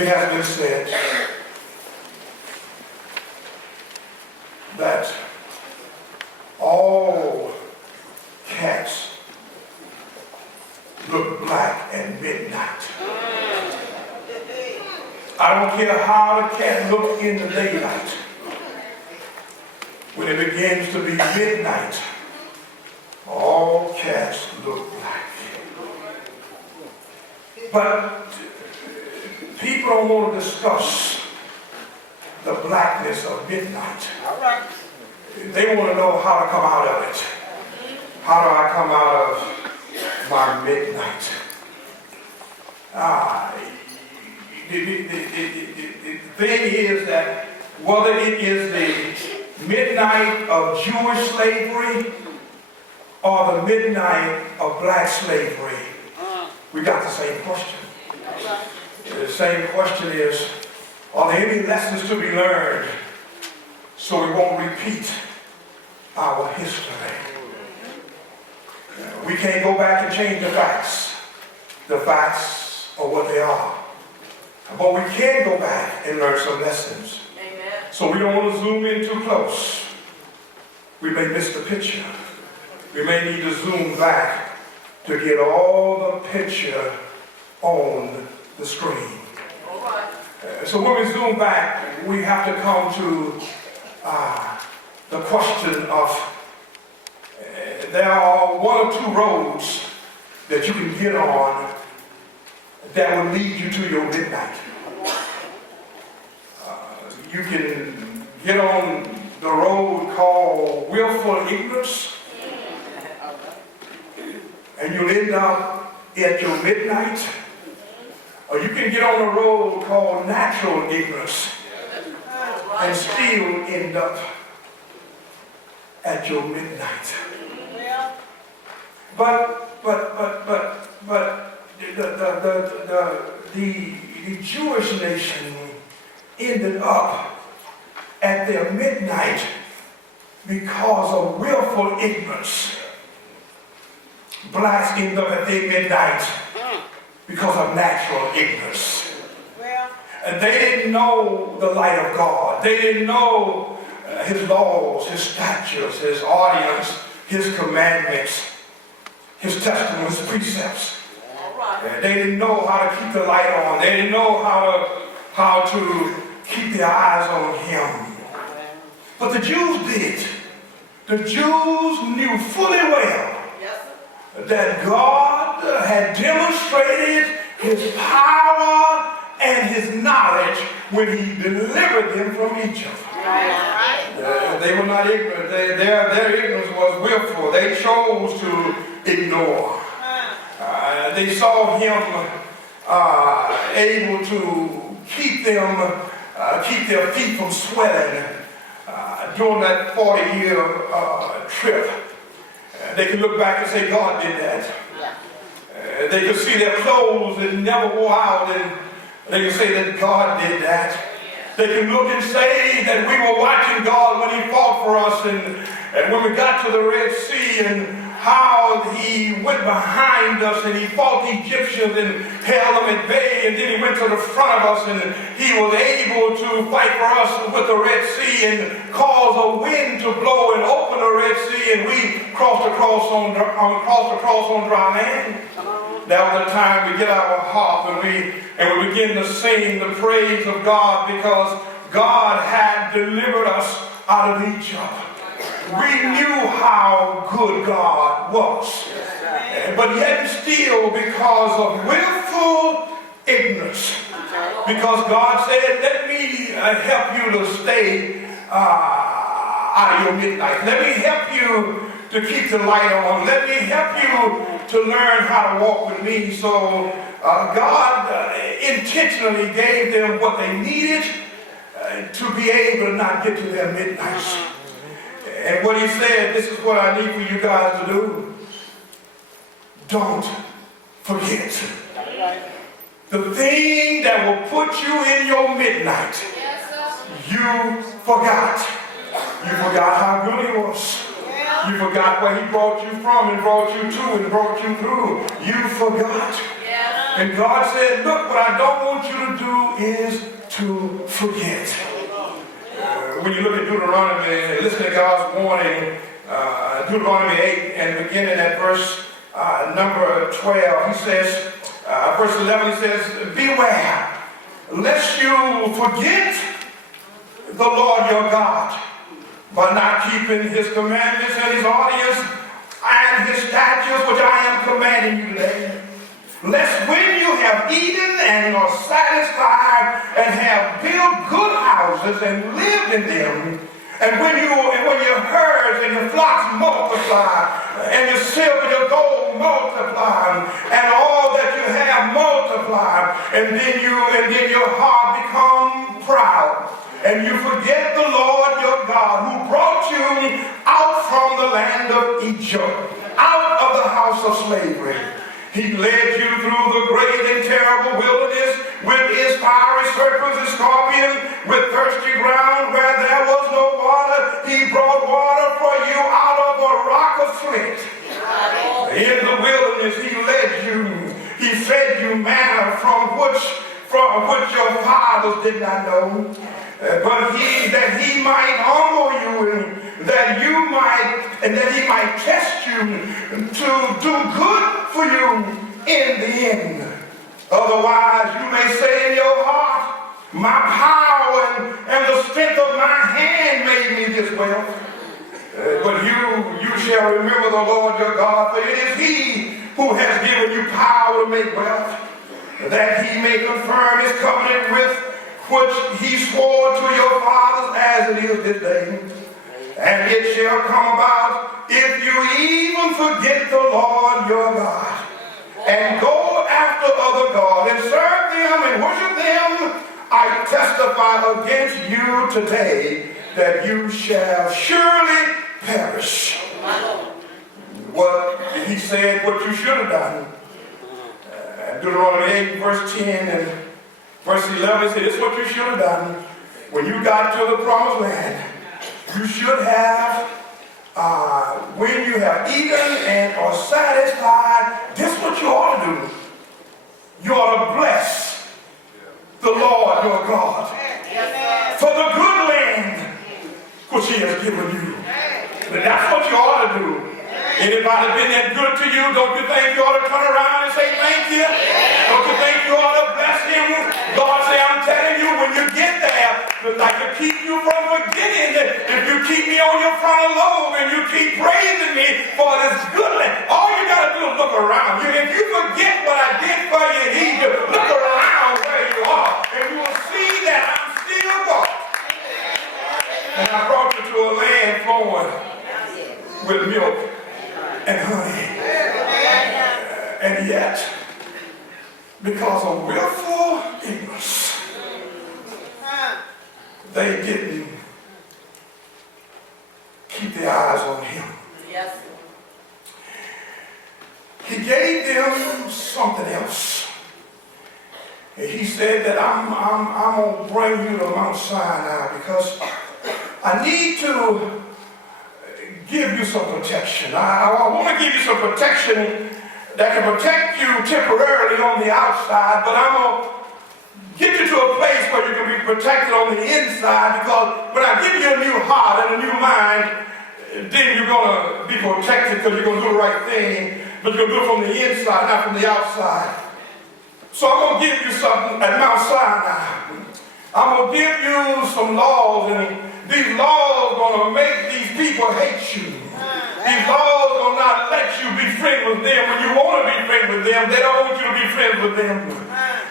It has been said that all cats look black at midnight. I don't care how the cat looks in the daylight. When it begins to be midnight, all cats look black. But people don't want to discuss the blackness of midnight. They want to know how to come out of it. How do I come out of my midnight? The thing is that whether it is the midnight of Jewish slavery or the midnight of black slavery, we got the same question. The same question is, are there any lessons to be learned so we won't repeat our history? We can't go back and change the facts. The facts are what they are. But we can go back and learn some lessons. Amen. So we don't want to zoom in too close. We may miss the picture. We may need to zoom back to get all the picture on the screen. All right. So when we zoom back, we have to come to the question of there are one or two roads that you can get on that will lead you to your midnight. You can get on the road called willful ignorance, and you'll end up at your midnight. Or you can get on a road called natural ignorance and still end up at your midnight. But the Jewish nation ended up at their midnight because of willful ignorance. Blacks end up at their midnight because of natural ignorance. And they didn't know the light of God. They didn't know his laws, his statutes, his ordinance, his commandments, his testaments, his precepts. They didn't know how to keep the light on. They didn't know how to keep their eyes on him. But the Jews did. The Jews knew fully well that God had demonstrated his power and his knowledge when he delivered them from Egypt. They were not ignorant. Their ignorance was willful. They chose to ignore. They saw him able to keep their feet from swelling during that 40-year trip. They could look back and say, God did that. They could see their clothes that never wore out, and they could say that God did that. They could look and say that we were watching God when he fought for us, and when we got to the Red Sea, and how he went behind us and he fought the Egyptians and held them at bay, and then he went to the front of us and he was able to fight for us with the Red Sea and cause a wind to blow and open the Red Sea, and we crossed across on dry land. That was the time we get our harp and we begin to sing the praise of God, because God had delivered us out of Egypt. We knew how good God was. But yet still, because of willful ignorance, because God said, let me help you to stay out of your midnight. Let me help you to keep the light on. Let me help you to learn how to walk with me. So God intentionally gave them what they needed to be able to not get to their midnights. And what he said, this is what I need for you guys to do. Don't forget. The thing that will put you in your midnight, you forgot. You forgot how good he was. You forgot where he brought you from and brought you to and brought you through. You forgot. And God said, look, what I don't want you to do is to forget. When you look at Deuteronomy and listen to God's warning, Deuteronomy 8 and beginning at verse number 12, he says, verse 11, he says, beware, lest you forget the Lord your God by not keeping his commandments and his ordinances and his statutes, which I am commanding you today. Lest when you have eaten and are satisfied and have built good houses and lived in them, and when your herds and your flocks multiply, and your silver and your gold multiply, and all that you have multiply, and then your heart become proud, and you forget the Lord your God who brought you out from the land of Egypt, out of the house of slavery. He led you through the great and terrible wilderness with his fiery serpents and scorpions, with thirsty ground where there was no water. He brought water for you out of a rock of flint. In the wilderness he led you. He fed you manna from which your fathers did not know. But that he might humble you and that he might test you to do good for you in the end. Otherwise you may say in your heart, my power and the strength of my hand made me this wealth. But you shall remember the Lord your God, for it is he who has given you power to make wealth, that he may confirm his covenant with which he swore to your fathers as it is this day. And it shall come about, if you even forget the Lord your God, and go after other gods, and serve them and worship them, I testify against you today that you shall surely perish. What he said, what you should have done. Deuteronomy 8, verse 10 and verse 11, he said, this is what you should have done. When you got to the promised land, you should have, when you have eaten and are satisfied, this is what you ought to do. You ought to bless the Lord your God for the good land which he has given you. That's what you ought to do. Anybody been that good to you? Don't you think you ought to turn around and say thank you? Don't you think you ought to bless him? God say, I'm telling you, when you get there, like to keep you from forgetting that if you keep me on your frontal lobe and you keep praising me for this good land, all you got to do is look around. If you forget what I did for you in Egypt, look around where you are, and you will see that I'm still God. And I brought you to a land flowing with milk and honey. And yet, because of willful ignorance, they didn't keep their eyes on him. Yes. He gave them something else. And he said that I'm going to bring you to Mount Sinai because I need to give you some protection. I want to give you some protection that can protect you temporarily on the outside, but I'm going to get you to a place where you can be protected on the inside, because when I give you a new heart and a new mind, then you're going to be protected because you're going to do the right thing, but you're going to do it from the inside, not from the outside. So I'm going to give you something at Mount Sinai. I'm going to give you some laws, and these laws are going to make these people hate you. These laws will not let you be friends with them when you want to be friends with them. They don't want you to be friends with them.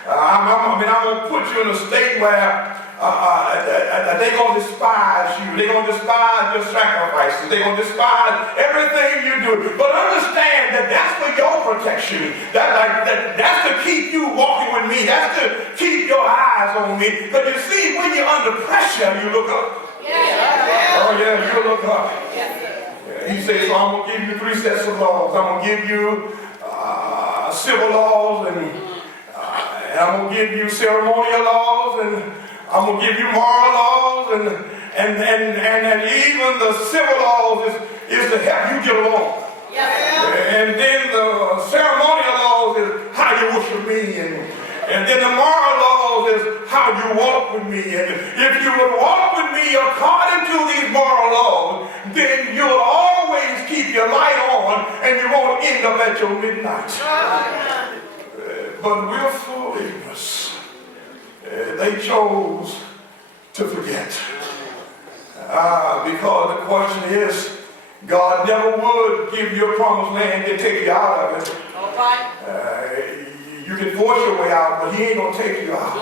I'm going to put you in a state where they're going to despise you. They're going to despise your sacrifices. They're going to despise everything you do. But understand that that's for your protection. That's to keep you walking with me. That's to keep your eyes on me. Because you see, when you're under pressure, you look up. Oh yeah, you look up. He says, so I'm going to give you 3 sets of laws. I'm going to give you civil laws, and I'm going to give you ceremonial laws, and I'm going to give you moral laws, and even the civil laws is to help you get along. And then the ceremonial laws is how you worship me, walk with me. And if you would walk with me according to these moral laws, then you'll always keep your light on and you won't end up at your midnight. But willful ignorance, they chose to forget. Because the question is, God never would give you a promised land and take you out of it. All right. You can force your way out, but he ain't going to take you out.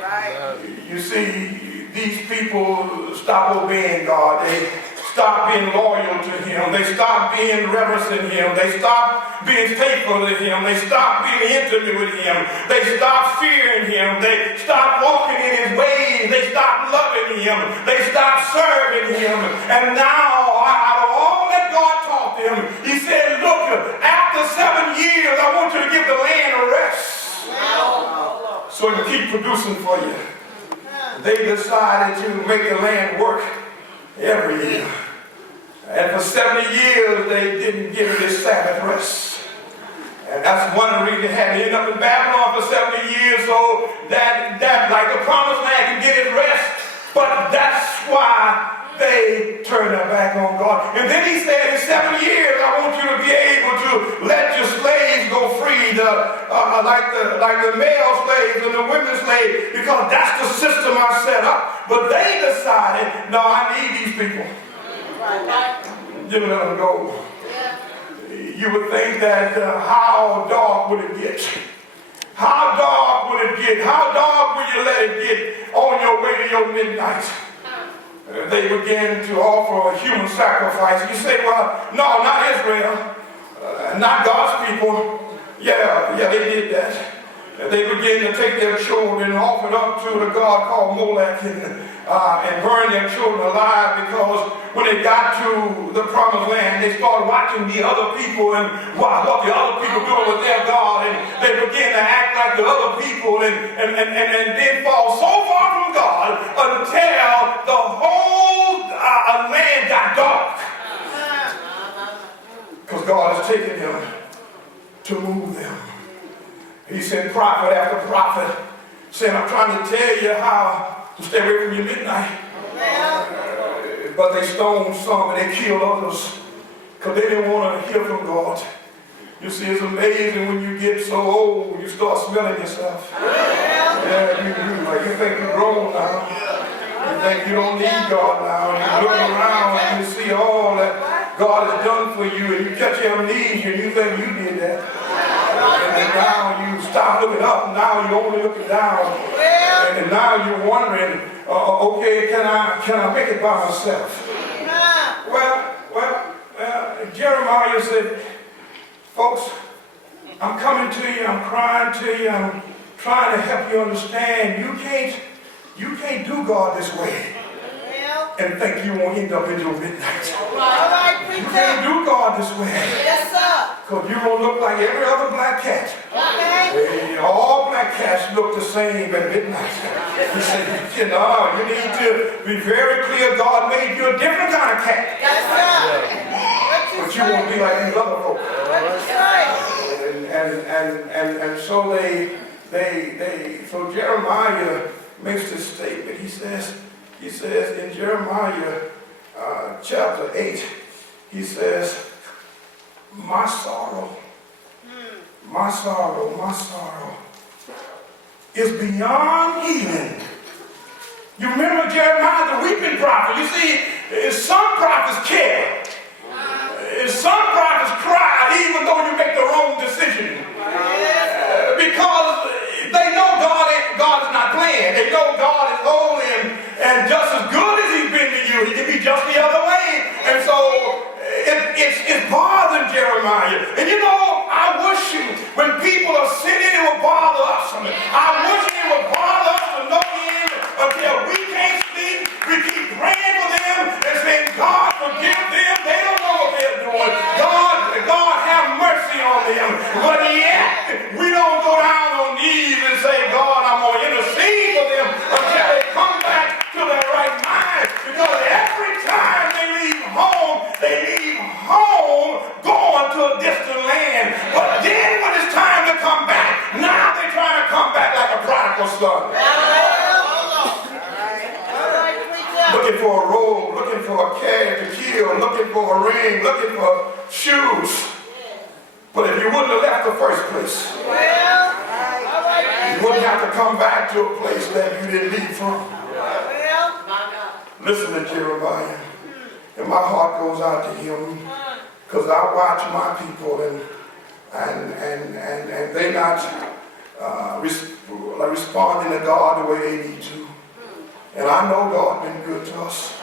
Right. You see, these people stop obeying God. They stop being loyal to him. They stop being reverencing him. They stop being faithful to him. They stop being intimate with him. They stop fearing him. They stop walking in his ways. They stop loving him. They stop serving him. And now, out of all that God taught them, he said, look, after 7 years, I want you to give the land a rest. So it can keep producing for you. They decided to make the land work every year. And for 70 years, they didn't give it this Sabbath rest. And that's one reason they had to end up in Babylon for 70 years, so that like the promised land can get its rest. But that's why they turned their back on God. And then he said, in 7 years, I want you to be able to let your slaves go free, like the male slaves and the women slaves, because that's the system I set up. But they decided, no, I need these people. Didn't let them go. You would think that how dark would it get? How dark would it get? How dark will you let it get on your way to your midnight? They began to offer a human sacrifice. You say, well, no, not Israel, not God's people. Yeah, they did that. They began to take their children and offer it up to the god called Molech and burn their children alive, because when they got to the promised land, they started watching the other people and what the other people doing with their God, and they began to act like the other people and then fall so far from God until the whole land got dark. Because God has taken them to move them. He sent prophet after prophet saying, I'm trying to tell you how to stay away from your midnight. But they stoned some and they killed others because they didn't want to hear from God. You see, it's amazing when you get so old, you start smelling yourself. You think you're grown now. You think you don't need God now. And you look around and you see all that God has done for you, and you catch your amnesia and you think you did that. And then now you stop looking up, and now you're only looking down. And now you're wondering, okay, can I make it by myself? Well, Jeremiah said, folks, I'm coming to you, I'm crying to you, I'm trying to help you understand. You can't do God this way and think you won't end up in your midnight. You can't do God this way. Yes, sir. Because you won't look like every other black cat. Okay. All black cats look the same at midnight. He said, you need to be very clear. God made you a different kind of cat. Yes, sir. But you won't be like these other folks. And so Jeremiah makes this statement. He says in Jeremiah chapter 8, he says, my sorrow is beyond healing. You remember Jeremiah, the weeping prophet. You see, some prophets care. Some prophets cry even though you make the wrong decision. Because they know God is not playing. They know God is holy and just as good as he's been to you, he can be just the other way. And so it's bothering Jeremiah. And I wish when people are sinning, it would bother us. I wish it would bother us to no end until we can't sleep. We keep praying for them and saying, God, forgive them. They don't know what they're doing. God, have mercy on them. But yet, we don't go down on knees and say, God, I'm going to intercede for them until they come back to their right mind. Because every time they leave home going to a distant land. But then when it's time to come back, now they're trying to come back like a prodigal son. for a cat to kill, looking for a ring, looking for shoes. But if you wouldn't have left the first place, you wouldn't have to come back to a place that you didn't leave from. Listen to Jeremiah. And my heart goes out to him because I watch my people and they not responding to God the way they need to. And I know God been good to us.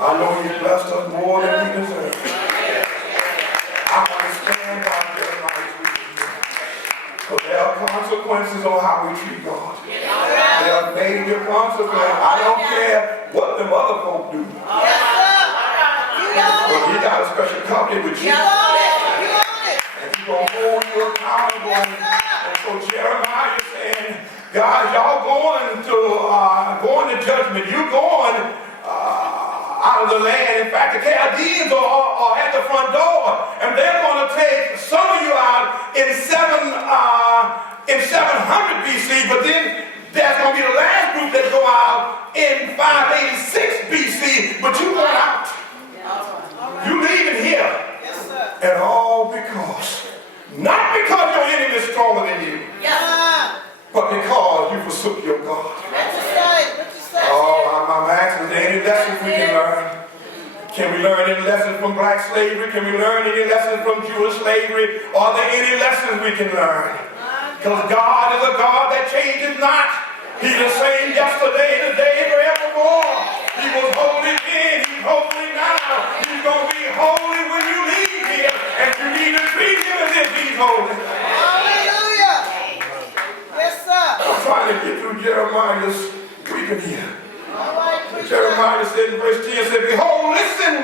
I know He's blessed us more than we deserve. I understand why Jeremiah is with you. But there are consequences on how we treat God. There are major consequences. I don't care what them other folk do. But He got a special covenant with you. And He's going to hold you accountable. And so Jeremiah is saying, God, y'all going to judgment. You're going out of the land. In fact, the Chaldeans are at the front door, and they're going to take some of you out in 700 BC, but then there's going to be the last group that go out in 586 BC, but you going out. You leaving here. Yes, sir. And all because, not because your enemy is stronger than you. Yes. But because you forsook your God. What you say? Oh, I'm asking, is there any lessons we can learn? Can we learn any lessons from black slavery? Can we learn any lessons from Jewish slavery? Are there any lessons we can learn? Because God is a God that changes not. He's the same yesterday, today, forevermore. He was holy then, He's holy now. He's going to be holy when you leave here. And you need to treat Him as if He's holy. I'm trying to get through Jeremiah's reading here. Jeremiah said in verse 10, said, behold, listen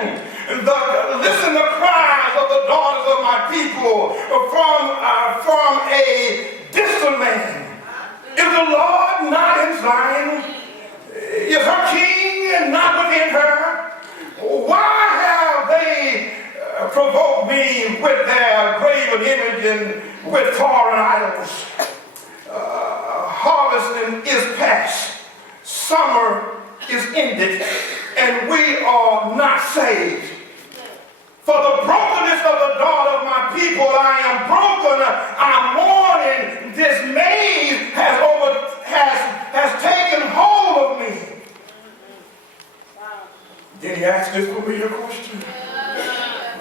the cries of the daughters of my people from a distant land. Is the Lord not in Zion? Is her king not within her? Why have they provoked me with their graven image and with foreign idols? Harvesting is past, summer is ended, and we are not saved. For the brokenness of the daughter of my people, I am broken, I'm mourning, dismay has taken hold of me. Then he asked this familiar question,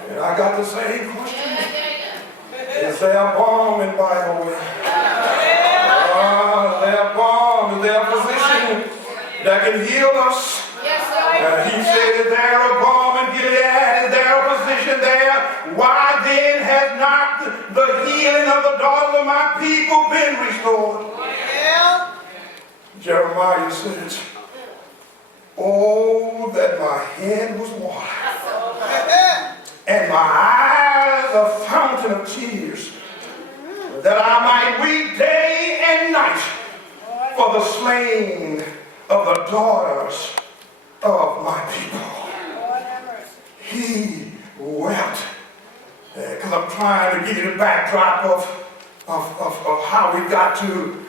and I got the same question. Is there a balm in Bible? Is there a balm? Is there a physician that can heal us? He said, is there a balm in Gilead? Is there a physician there? Why then has not the healing of the daughters of my people been restored? Jeremiah said, oh, that my head was water, and my eyes a fountain of tears, that I might weep day and night for the slain of the daughters of my people. He wept. Because I'm trying to give you the backdrop of how we got to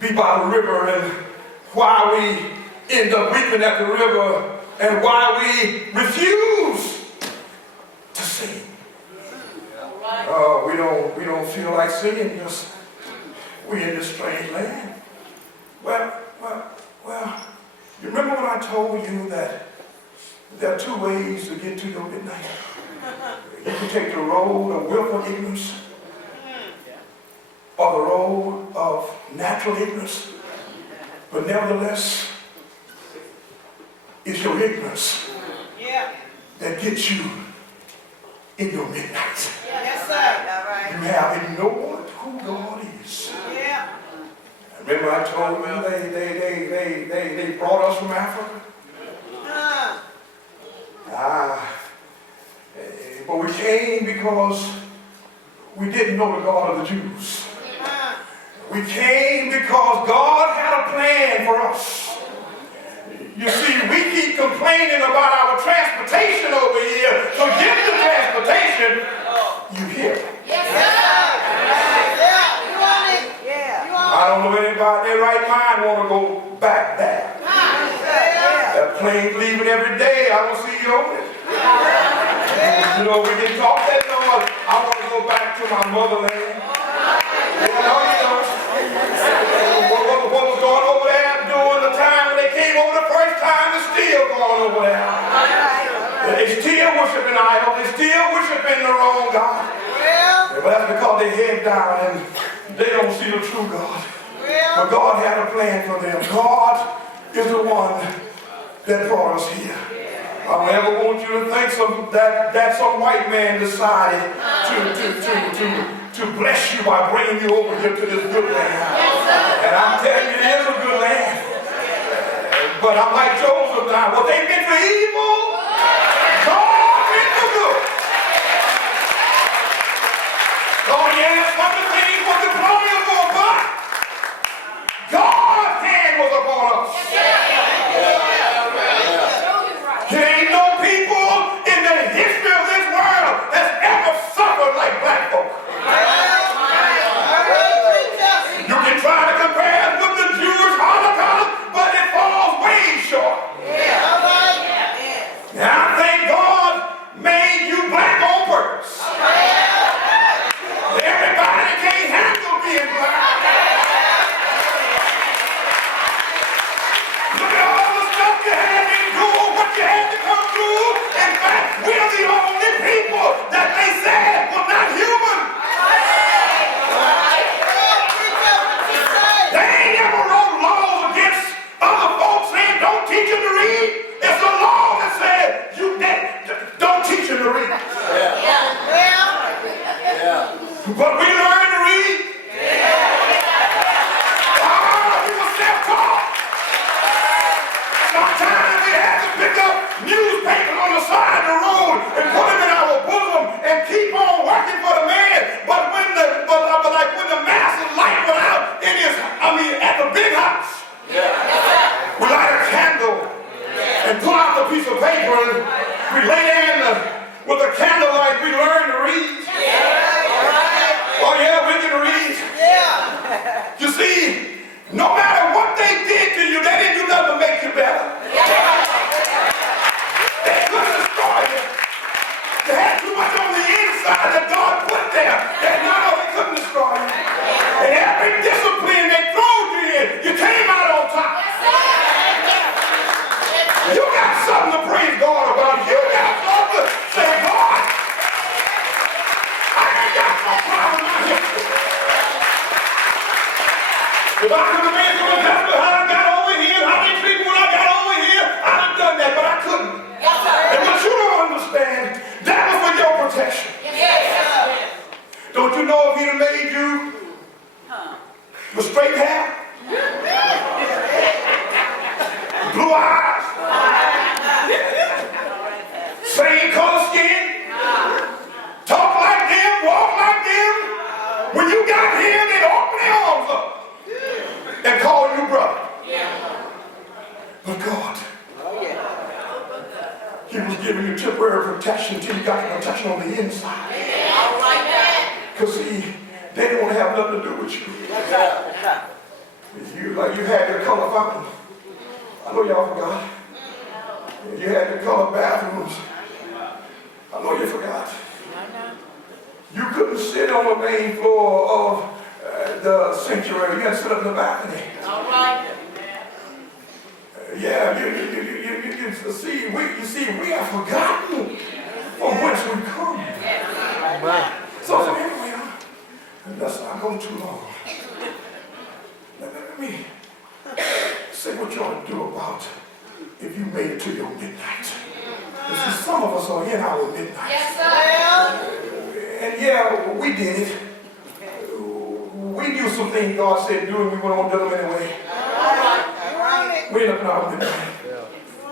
be by the river and why we end up weeping at the river and why we refuse to sing. We don't feel like singing because we're in this strange land. Well, you remember when I told you that there are two ways to get to your midnight? You can take the road of willful ignorance or the road of natural ignorance. But nevertheless, it's your ignorance that gets you in your midnight. Yes, sir. All right. You have ignored who God is. Remember I told you they brought us from Africa? But we came because we didn't know the God of the Jews. We came because God had a plan for us. You see, we keep complaining about our transportation over here. So get the transportation, you hear it. Yes, sir. You want it? Yeah. I don't know anybody in their right mind want to go back there. That Planes leaving every day. I don't see you on it. You know, we didn't talk that long. I want to go back to my motherland. What was going over there during the time when they came over the first time is still going over there. They still worshiping idols. They still worshiping the wrong God. But that's because they head down and they don't see the true God. But God had a plan for them. God is the one that brought us here. I don't ever want you to think that some white man decided to bless you by bringing you over here to this good land. And I'm telling you, it is a good land. But I'm like Joseph now. What they meant for evil, God meant for good. Oh yes, some of the things were deployable, but God's hand was upon us. There ain't no people in the history of this world that's ever suffered like black folk. You can try to compare it with the Jewish Holocaust, but it falls way short. Now I think God made you black on purpose. Everybody can't handle being black. Look at all the stuff you had to endure, what you had to come through. In fact, we're the only people that they said were not human. They ain't never wrote laws against other folks saying don't teach them to read. It's the law that said don't teach them to read. But we learned to read. We were self-taught. Sometimes we had to pick up newspapers on the side of the road and put them in our bosom and keep on working for the man. But when the master's light went out at the big house, we light a candle and pull out the piece of paper and we lay in with the candlelight. We learn to read. Oh yeah, we can read. You see, no matter what they did to you, they didn't do nothing to make you better. They couldn't destroy you. They had too much on the inside that God put there. They couldn't destroy you. And every discipline they threw you in, you came out on top. You got something to praise God about. You got something to say, God, I ain't got no problem with my history. If I could have been to the temple, how I got over here, how they treat me when I got over here, I'd have done that, but I couldn't. And what you don't understand, that was for your protection. Don't you know if he'd have made you with straight hair, blue eyes, same color skin, talk like them, walk like them, when you got here, they'd open their arms up and call you brother. But God, he was giving you temporary protection until you got the protection on the inside. Because see, they don't have nothing to do with you. You had your color fountain. I know y'all forgot. You had your color bathrooms. I know you forgot. You couldn't sit on the main floor of the sanctuary. You had to sit up in the balcony. All right. You see, we have forgotten from whence we come. So anyway, let's not go too long. Let me say what you ought to do about if you made it to your midnight. You see, some of us are in our midnight. Yes, sir. And yeah, we did it. We knew some things God said do, and we went on to do them anyway. We ended up in our midnight.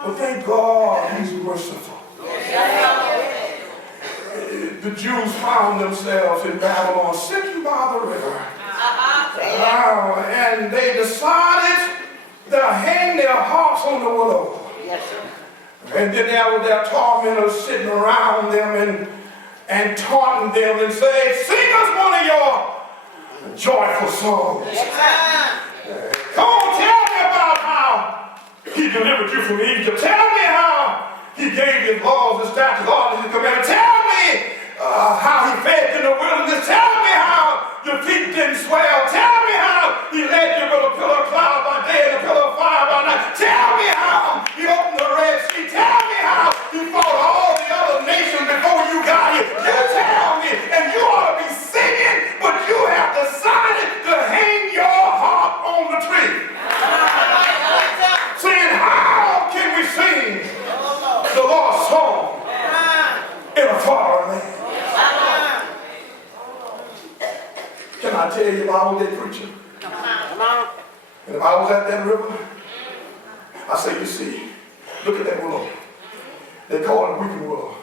But thank God he's merciful. The Jews found themselves in Babylon, sitting by the river. And they decided to hang their harps on the willow. And then there were their tormentors sitting around them and taunting them and saying, sing us one of your joyful songs. Come on, tell me about how he he delivered you from Egypt. Tell me how he gave you laws and statutes, orders and commandments. Tell me how he fed you in the wilderness. Tell me how your feet didn't swell. Tell me how he led you with a pillar of cloud by day and a pillar of fire by night. Tell me how he opened the Red Sea. Tell me how he fought all the other nations before you got here. You tell me, and you ought to be singing, but you have decided to hang your harp on the tree. Saying, how can we sing the Lord's song in a foreign land? Can I tell you, if I was there preaching, and if I was at that river, I say, you see, look at that willow. They call it weeping willow.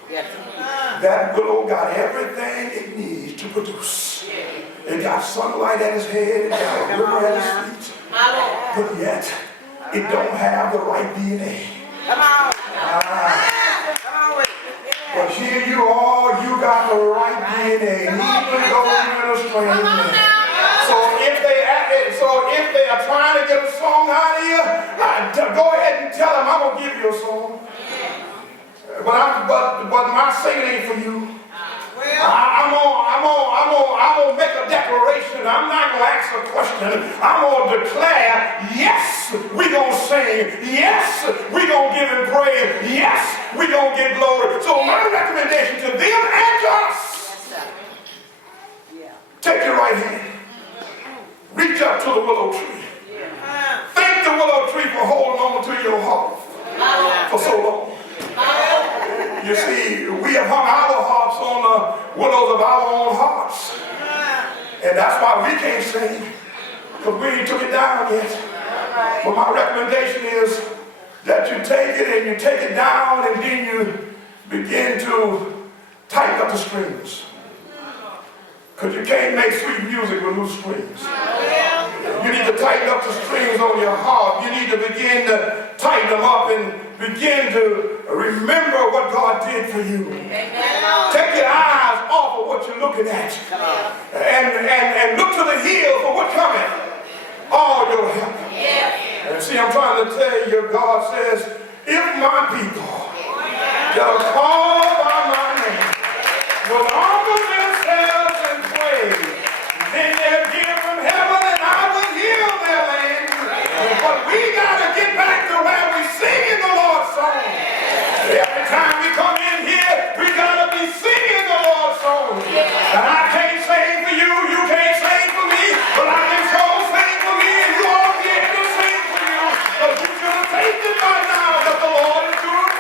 That willow got everything it needs to produce. It got sunlight at is head, it got a river at his feet, but yet it don't have the right DNA. But here you are, you got the right DNA, even though you're in a strange land. So if they are trying to get a song out of you, go ahead and tell them, I'm going to give you a song. But my singing ain't for you. I'm gonna make a declaration. I'm not gonna ask a question. I'm gonna declare, yes, we gonna sing. Yes, we gonna give him praise. Yes, we gonna give glory. So my recommendation to them and to us, take your right hand, reach up to the willow tree. Thank the willow tree for holding on to your heart for so long. You see, we have hung our harps on the willows of our own hearts. And that's why we can't sing, because we ain't took it down yet. But my recommendation is that you take it and you take it down and then you begin to tighten up the strings. Because you can't make sweet music with loose strings. You need to tighten up the strings on your harp. You need to begin to tighten them up and begin to remember what God did for you. Take your eyes off of what you're looking at. And look to the hill for what's coming. All your help. And see, I'm trying to tell you, God says, if my people that are called by my name will humble themselves and pray, then they'll hear from heaven and I will heal their land. But we got to get back to where we sing in the Lord's song. Every time we come in here, we got to be singing the Lord's song. And I can't sing for you, you can't sing for me, but I can sure sing for me, and you all be able to sing for you. But you should have tasted by now that the Lord is good.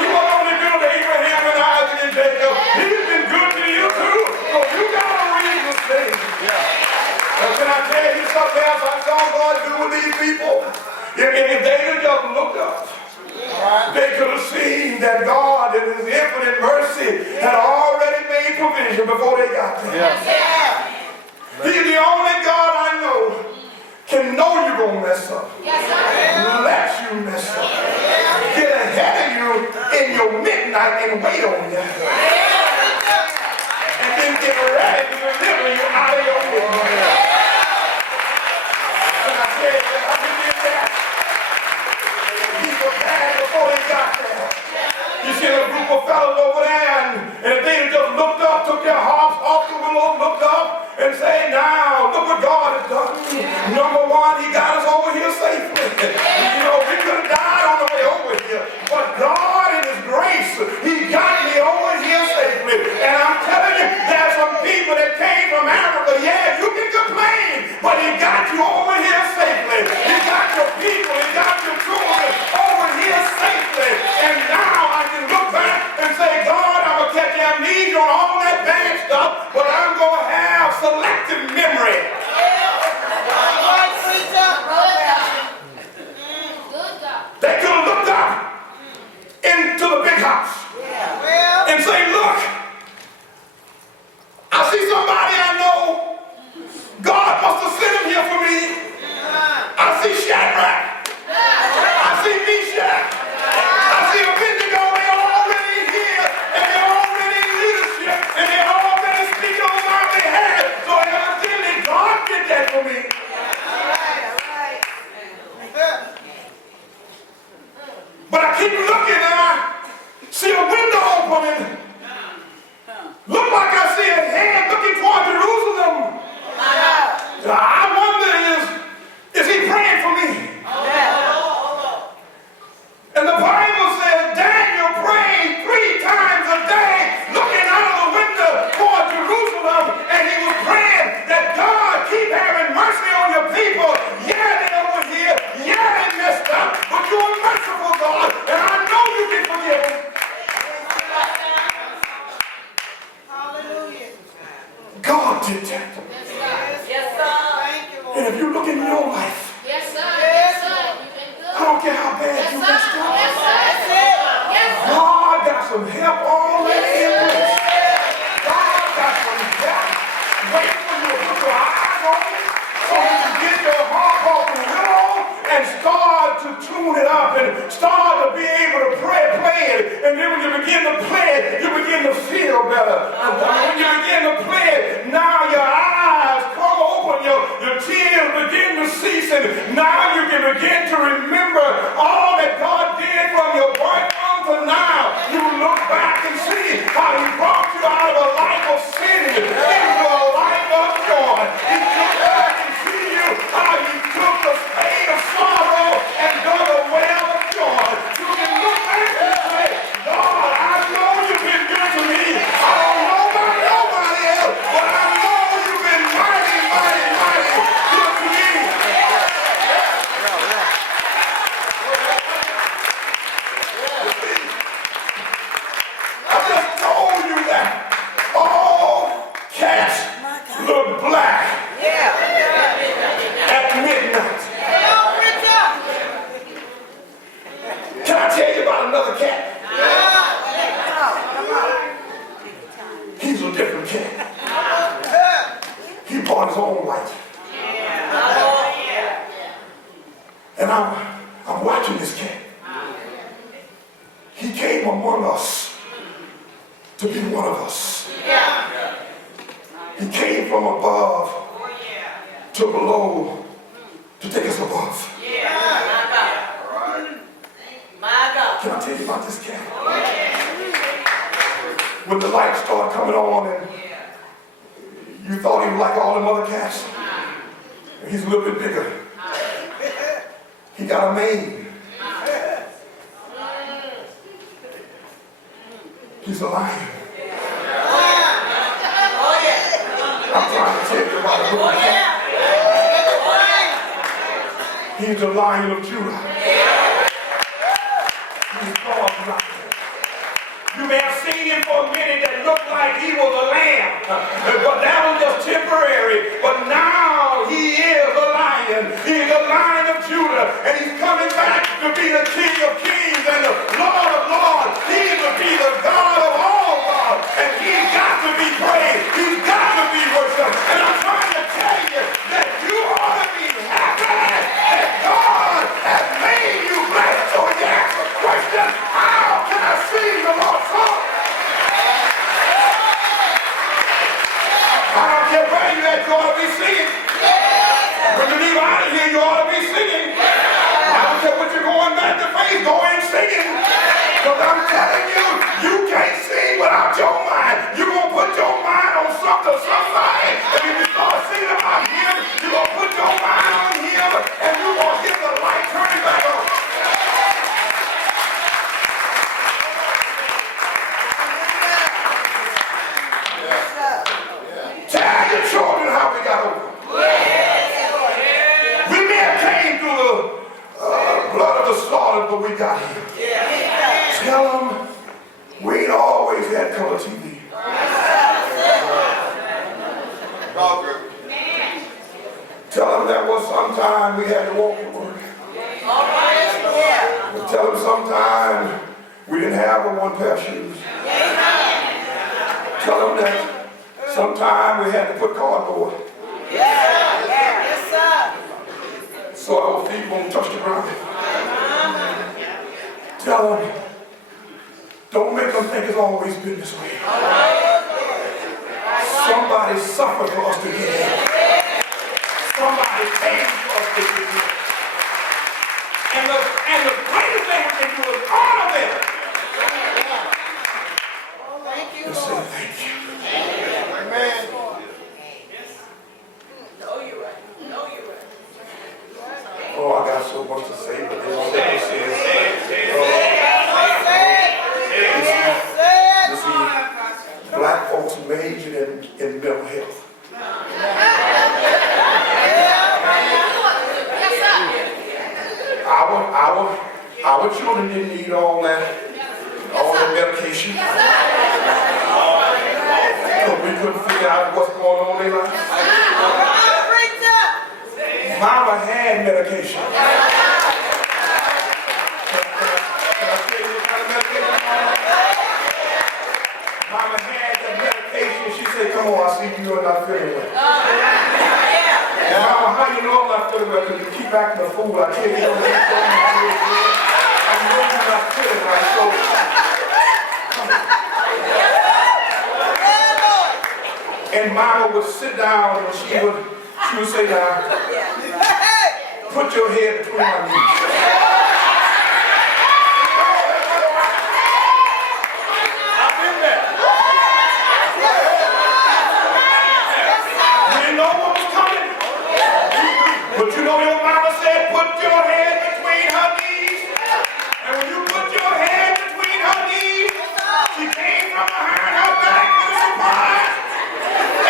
He was only good to Abraham and Isaac and Jacob. He's been good to you too. So you got a reason to sing. Can I tell you something else I saw God do with these people? If they had just looked up, they could have seen that God in his infinite mercy had already made provision before they got there. He's the only God I know can know you're going to mess up. Let you mess up. Get ahead of you in your midnight and wait on you. And then get ready to deliver you out of your midnight. And I tell you, I did that. He prepared before he got there. You see a group of fellas over there, and if they had just looked up, took their harps off the willow, looked up, and said, now, look what God has done. Number one, he got us over here safely. You know, we could have died on the way over here. But God in his grace, he got me over here safely. And I'm telling you, there's some people that came from Africa. Yeah, you can complain, but he got you over here safely. He got your people, he got your children over here safely. And now I can look back and say, God, I'm going to catch amnesia on all that bad stuff, but I'm going to have selective memory. They could have looked up into the big house and say, look, I see somebody I know. God must have sent him here for me. I see Shadrach. I see Meshach. I see Abednego. They're already here, and they're already in leadership, and they're already speaking on my behalf. So evidently God did that for me. you look in your life, yes, sir. Yes, sir. You've been good. I don't care how bad Yes, you sir. messed up. Yes, sir. Yes, sir. God got some help already in place. God got some help waiting for you to put your eyes on it so you can get your heart off the willow and start to tune it up and start to be able to play it. And then when you begin to play it, you begin to feel better. And when you begin to play it, now your eyes come open, your tears begin to cease, and now you can begin to remember all that God did from your birth to now. You look back and see how he brought you out of a life of sin into a life of joy. He look back and see you how he took the spade of sorrow and dug a well of joy. You can look back and say, Lord, I know you've been good to me. I don't know about nobody else, but I know you've been mighty, mighty, mighty good to me. I just told you that all cats look black at midnight. Can I tell you about another cat? He's a different cat. He bought his own light. And I'm watching this cat. He came among us to be one of us. He came from above to below to take us above. Can I tell you about this cat? When the lights started coming on and you thought he was like all them other cats, he's a little bit bigger. He got a mane. He's a lion. I'm trying to tell you about a little cat. He's the Lion of Judah. He's God's lion. You may have seen him for a minute that looked like he was a lamb, but that was just temporary. But now he is a lion. He's the Lion of Judah, and he's coming back to be the King of Kings and the Lord of Lords. He's to be the God of all gods, and he's got to be praised. He's got to be worshipped. And I'm trying to tell you that you ought to be happy that God has made you blessed. So you ask the question, how can I sing the Lord's song? I don't care where you at, you ought to be singing. When you leave out of here, you ought to be singing. I don't care what you're going back to face, go in singing. Because I'm telling you, you can't sing without your mind. You're going to put your mind on something, somebody. And if you start singing about him, you're going to put your mind on him, and you're going to get the light turning back on. Tell your children how we got over. We may have came through the blood of the slaughter, but we got here. Tell them we ain't always had color TV. Tell them that was sometime we had to walk to work. Tell them sometime we didn't have but one pair of shoes. Tell them that sometime we had to put cardboard. So our feet won't touch the ground. Tell them, don't make them think it's always been this way. Somebody suffered for us to get here. Somebody paid for us to get here. And the greatest thing we can do is honor them. Thank you, Just say Lord. thank you. Amen. No, you're right. No, you're right. Oh, I got so much to say, but they don't let me say it. Black folks majored in mental health. Our children didn't need all that medication. Because we couldn't figure out what's going on in their life. Mama had medication. Can I tell you what kind of medication Mama had? Mama had that medication. She said, come on, I see you are not feeling well. And Mama, how you know I'm not feeling well? Because you keep acting a fool. I tell you, you don't let go. I know you're not feeling right. So, and Mama would sit down and she would say, now, put your head between my knees. I've been there. You didn't know what was coming? But you know your mama said, put your head between her knees. And when you put your head between her knees, she came from behind her back with a surprise.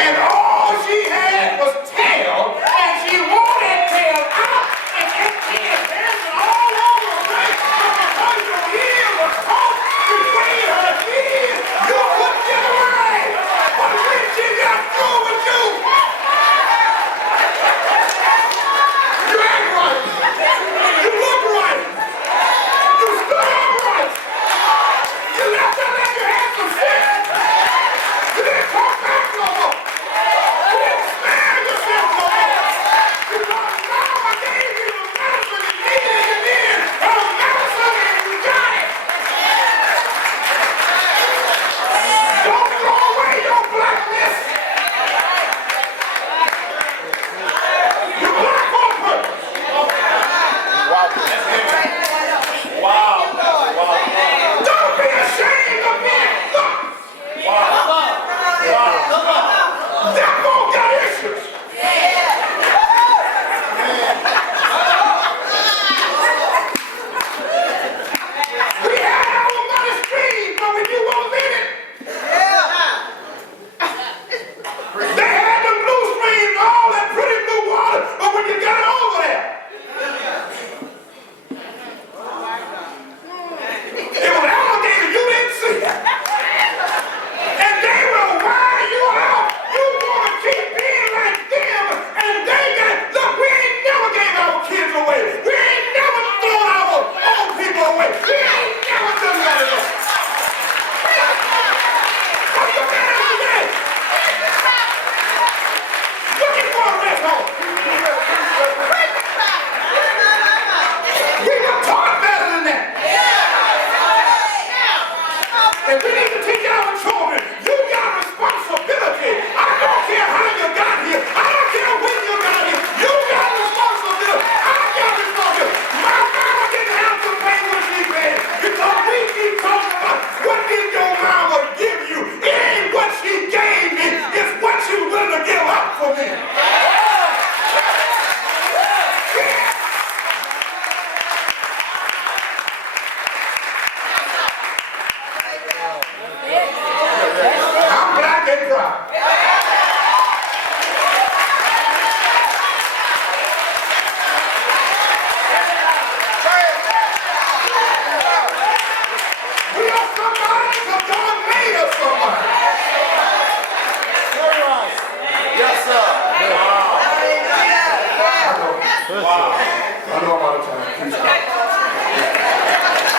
And all she had was tail, and she wore that tail out, and she is dancing all over the place. But because your ear was caught between her knees, you couldn't get away. But when she got through with you, you act right, you look right, you stood up right, you left out like you had some sense, you didn't talk back no more. I'm black and proud.